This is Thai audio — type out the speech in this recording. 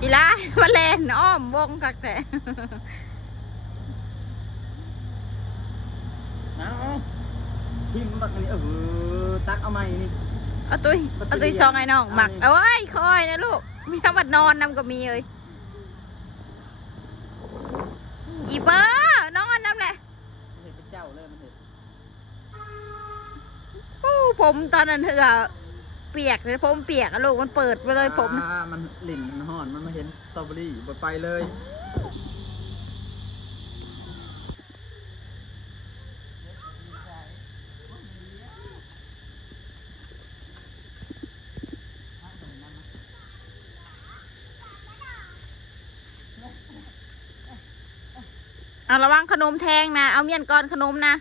อีล่ามาเล่นอ้อมวงคักแต่ เอาพิมพ์บักอันนี้ตักเอาใหม่นี่เอาตุ้ยซองไอ้น้องหมักเอาไว้คอยนะลูกมีทั้งวัดนอนนำก็มีเลยอีเบอร์นอนนำแหละ เห็นเป็นเจ้าเลยมันเห็น ผมตอนนั้นเถอะเปียกเลยผมเปียกอะลูกมันเปิดไปเลยผม มันหลิ่นมันห่อนมันมาเห็นสตรอเบอรี่ไปเลย เอาระวังขนมแทงนะเอาเมียนก้อนขนมนะ